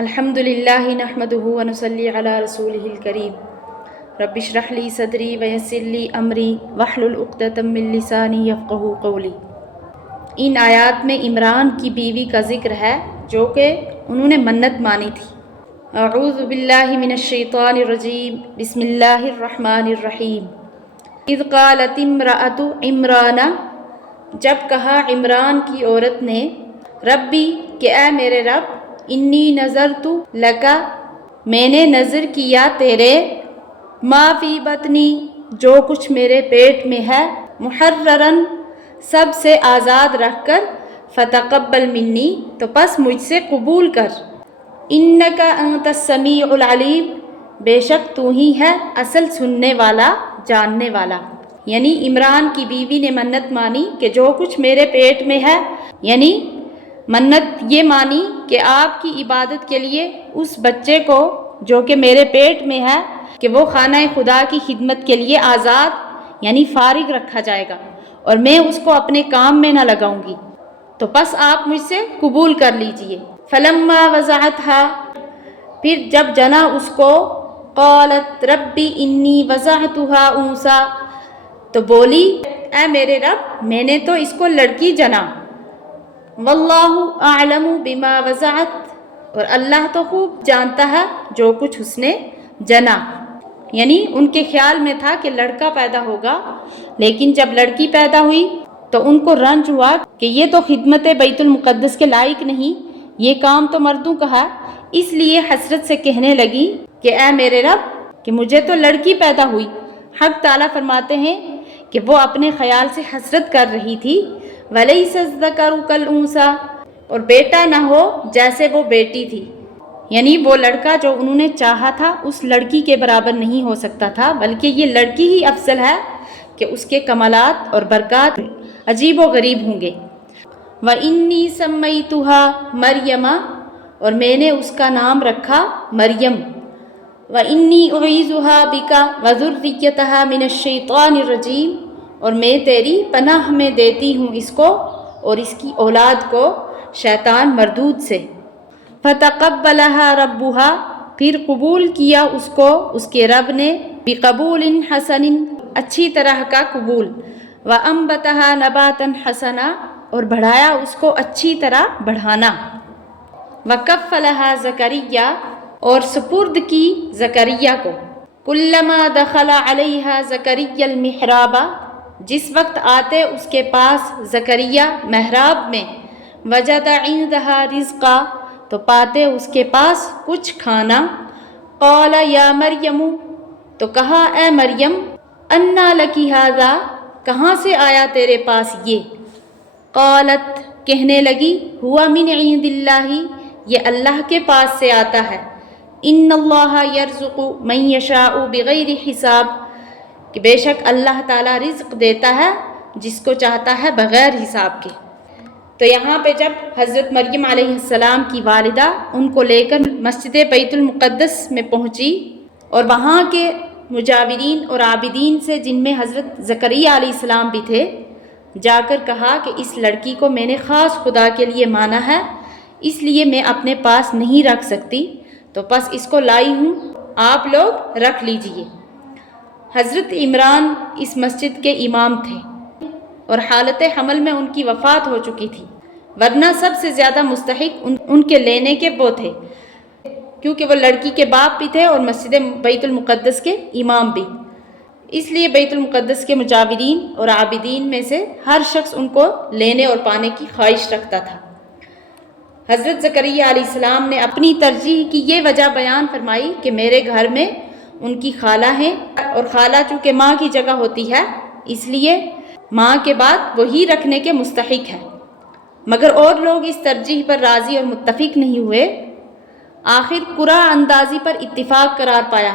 الحمد للہ نحمده ونصلی علی رسولہ الکریم رب اشرح لی صدری ویسر لی امری واحلل عقدۃ من لسانی یفقہوا قولی۔ ان آیات میں عمران کی بیوی کا ذکر ہے جو کہ انہوں نے منت مانی تھی۔ اعوذ باللہ من الشیطان الرجیم، بسم اللہ الرحمن الرحیم۔ اذ قالت امرأۃ عمران، جب کہا عمران کی عورت نے، ربی کہ اے میرے رب، انی نذرت لکا میں نے نذر کیا تیرے، ما فی بطنی جو کچھ میرے پیٹ میں ہے، محررن سب سے آزاد رکھ کر، فتقبل منی تو پس مجھ سے قبول کر، انک انت السمیع العلیم بے شک تو ہی ہے اصل سننے والا جاننے والا۔ یعنی عمران کی بیوی نے منت مانی کہ جو کچھ میرے پیٹ میں ہے، یعنی منت یہ مانی کہ آپ کی عبادت کے لیے اس بچے کو جو کہ میرے پیٹ میں ہے کہ وہ خانہ خدا کی خدمت کے لیے آزاد یعنی فارغ رکھا جائے گا اور میں اس کو اپنے کام میں نہ لگاؤں گی، تو پس آپ مجھ سے قبول کر لیجئے۔ فلما وضعتها پھر جب جنا اس کو، قالت ربی انی وضعتها انثی تو بولی اے میرے رب میں نے تو اس کو لڑکی جنا، واللہ اعلم بما وضعت اور اللہ تو خوب جانتا ہے جو کچھ اس نے جنا۔ یعنی ان کے خیال میں تھا کہ لڑکا پیدا ہوگا، لیکن جب لڑکی پیدا ہوئی تو ان کو رنج ہوا کہ یہ تو خدمت بیت المقدس کے لائق نہیں، یہ کام تو مردوں کا ہے، اس لیے حسرت سے کہنے لگی کہ اے میرے رب کہ مجھے تو لڑکی پیدا ہوئی۔ حق تعالیٰ فرماتے ہیں کہ وہ اپنے خیال سے حسرت کر رہی تھی، وَلَيْسَ الذَّكَرُ كَالْأُنثَىٰ اور بیٹا نہ ہو جیسے وہ بیٹی تھی، یعنی وہ لڑکا جو انہوں نے چاہا تھا اس لڑکی کے برابر نہیں ہو سکتا تھا، بلکہ یہ لڑکی ہی افضل ہے کہ اس کے کمالات اور برکات عجیب و غریب ہوں گے۔ وَإِنِّي سَمَّيْتُهَا مَرْيَمَ اور میں نے اس کا نام رکھا مریم، وَإِنِّي أُعِيذُهَا بِكَ وَذُرِّيَّتَهَا مِنَ الشَّيْطَانِ الرَّجِيمِ اور میں تیری پناہ میں دیتی ہوں اس کو اور اس کی اولاد کو شیطان مردود سے۔ فَتَقَبَّلَهَا رَبُّهَا پھر قبول کیا اس کو اس کے رب نے، بِقَبُولٍ حَسَنٍ اچھی طرح کا قبول، وَأَنبَتَهَا نَبَاتًا حَسَنًا اور بڑھایا اس کو اچھی طرح بڑھانا، وَكَفَّلَهَا زَكَرِيَّا اور سپرد کی زکریا کو، كُلَّمَا دَخَلَ عَلَيْهَا زَكَرِيَّا الْمِحْرَابَ جس وقت آتے اس کے پاس زکریا محراب میں، وجد عندها رزقا تو پاتے اس کے پاس کچھ کھانا، قال یا مریم تو کہا اے مریم، انا لکی ھذا کہاں سے آیا تیرے پاس یہ، قالت کہنے لگی ہوا من عند اللہ یہ اللہ کے پاس سے آتا ہے، ان اللہ یرزق من یشاء بغیر حساب کہ بے شک اللہ تعالیٰ رزق دیتا ہے جس کو چاہتا ہے بغیر حساب کے۔ تو یہاں پہ جب حضرت مریم علیہ السلام کی والدہ ان کو لے کر مسجد بیت المقدس میں پہنچی اور وہاں کے مجاورین اور عابدین سے جن میں حضرت زکریا علیہ السلام بھی تھے، جا کر کہا کہ اس لڑکی کو میں نے خاص خدا کے لیے مانا ہے، اس لیے میں اپنے پاس نہیں رکھ سکتی، تو بس اس کو لائی ہوں، آپ لوگ رکھ لیجئے۔ حضرت عمران اس مسجد کے امام تھے اور حالت حمل میں ان کی وفات ہو چکی تھی، ورنہ سب سے زیادہ مستحق ان کے لینے کے وہ تھے، کیونکہ وہ لڑکی کے باپ بھی تھے اور مسجد بیت المقدس کے امام بھی، اس لیے بیت المقدس کے مجاورین اور عابدین میں سے ہر شخص ان کو لینے اور پانے کی خواہش رکھتا تھا۔ حضرت زکریا علیہ السلام نے اپنی ترجیح کی یہ وجہ بیان فرمائی کہ میرے گھر میں ان کی خالہ ہیں اور خالہ چونکہ ماں کی جگہ ہوتی ہے، اس لیے ماں کے بعد وہی رکھنے کے مستحق ہے، مگر اور لوگ اس ترجیح پر راضی اور متفق نہیں ہوئے۔ آخر قرعہ اندازی پر اتفاق قرار پایا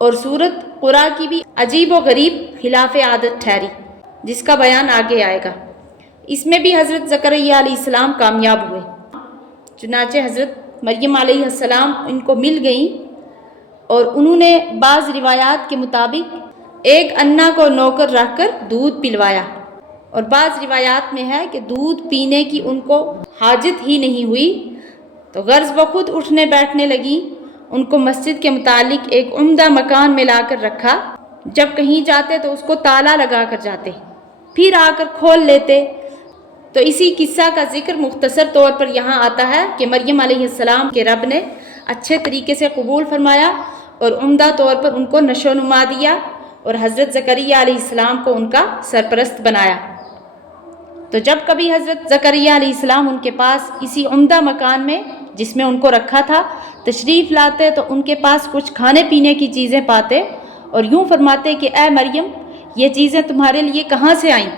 اور صورت قرعہ کی بھی عجیب و غریب خلاف عادت ٹھہری، جس کا بیان آگے آئے گا۔ اس میں بھی حضرت زکریا علیہ السلام کامیاب ہوئے، چنانچہ حضرت مریم علیہ السلام ان کو مل گئیں اور انہوں نے بعض روایات کے مطابق ایک انا کو نوکر رکھ کر دودھ پلوایا، اور بعض روایات میں ہے کہ دودھ پینے کی ان کو حاجت ہی نہیں ہوئی، تو غرض بخود اٹھنے بیٹھنے لگی، ان کو مسجد کے متعلق ایک عمدہ مکان میں لا کر رکھا، جب کہیں جاتے تو اس کو تالا لگا کر جاتے، پھر آ کر کھول لیتے۔ تو اسی قصہ کا ذکر مختصر طور پر یہاں آتا ہے کہ مریم علیہ السلام کے رب نے اچھے طریقے سے قبول فرمایا اور عمدہ طور پر ان کو نشو و نما دیا، اور حضرت زکریا علیہ السلام کو ان کا سرپرست بنایا۔ تو جب کبھی حضرت زکریا علیہ السلام ان کے پاس اسی عمدہ مکان میں جس میں ان کو رکھا تھا تشریف لاتے تو ان کے پاس کچھ کھانے پینے کی چیزیں پاتے اور یوں فرماتے کہ اے مریم، یہ چیزیں تمہارے لیے کہاں سے آئیں؟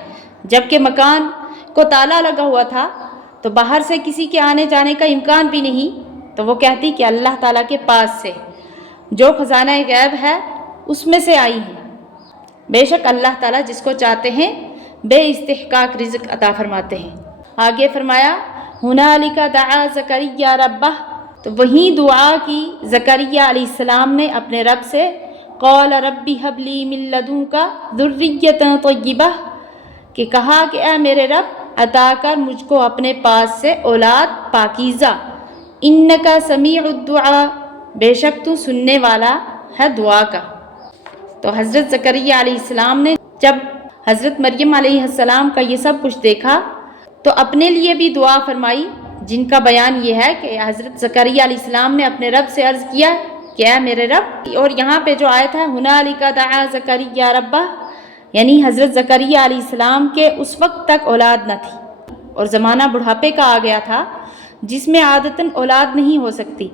جبکہ مکان کو تالا لگا ہوا تھا تو باہر سے کسی کے آنے جانے کا امکان بھی نہیں۔ تو وہ کہتی کہ اللہ تعالیٰ کے پاس سے، جو خزانہ غیب ہے اس میں سے آئی ہیں۔ بے شک اللہ تعالیٰ جس کو چاہتے ہیں بے استحقاق رزق عطا فرماتے ہیں۔ آگے فرمایا ہنالک دعا زکریا ربہ، تو وہیں دعا کی زکریا علیہ السلام نے اپنے رب سے، قال ربی ہب لی من لدنک ذریۃ طیبہ، کہ کہا کہ اے میرے رب عطا کر مجھ کو اپنے پاس سے اولاد پاکیزہ، انک سمیع الدعاء، بے شک تو سننے والا ہے دعا کا۔ تو حضرت زکریا علیہ السلام نے جب حضرت مریم علیہ السلام کا یہ سب کچھ دیکھا تو اپنے لیے بھی دعا فرمائی، جن کا بیان یہ ہے کہ حضرت زکریا علیہ السلام نے اپنے رب سے عرض کیا کہ اے میرے رب، اور یہاں پہ جو آیت ہے ہنالک دعا زکریا ربہ، یعنی حضرت زکریا علیہ السلام کے اس وقت تک اولاد نہ تھی اور زمانہ بڑھاپے کا آ گیا تھا جس میں عادتاً اولاد نہیں ہو سکتی،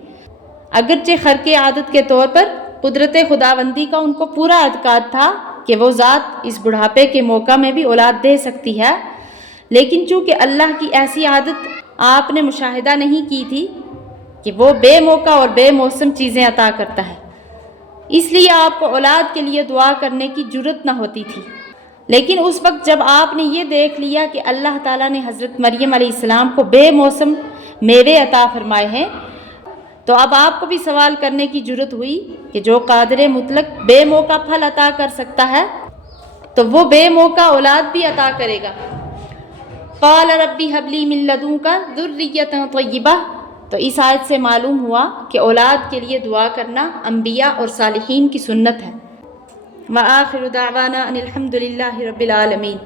اگرچہ خرق عادت کے طور پر قدرت خداوندی کا ان کو پورا اعتقاد تھا کہ وہ ذات اس بڑھاپے کے موقع میں بھی اولاد دے سکتی ہے، لیکن چونکہ اللہ کی ایسی عادت آپ نے مشاہدہ نہیں کی تھی کہ وہ بے موقع اور بے موسم چیزیں عطا کرتا ہے، اس لیے آپ کو اولاد کے لیے دعا کرنے کی جرت نہ ہوتی تھی۔ لیکن اس وقت جب آپ نے یہ دیکھ لیا کہ اللہ تعالیٰ نے حضرت مریم علیہ السلام کو بے موسم میوے عطا فرمائے ہیں، تو اب آپ کو بھی سوال کرنے کی جرت ہوئی کہ جو قادر مطلق بے موقع پھل عطا کر سکتا ہے تو وہ بے موقع اولاد بھی عطا کرے گا۔ قال ربی ہب لی من لدنک ذریۃ طیبہ، تو اس آیت سے معلوم ہوا کہ اولاد کے لیے دعا کرنا انبیاء اور صالحین کی سنت ہے۔ وآخر دعوانا ان الحمد للہ رب العالمین۔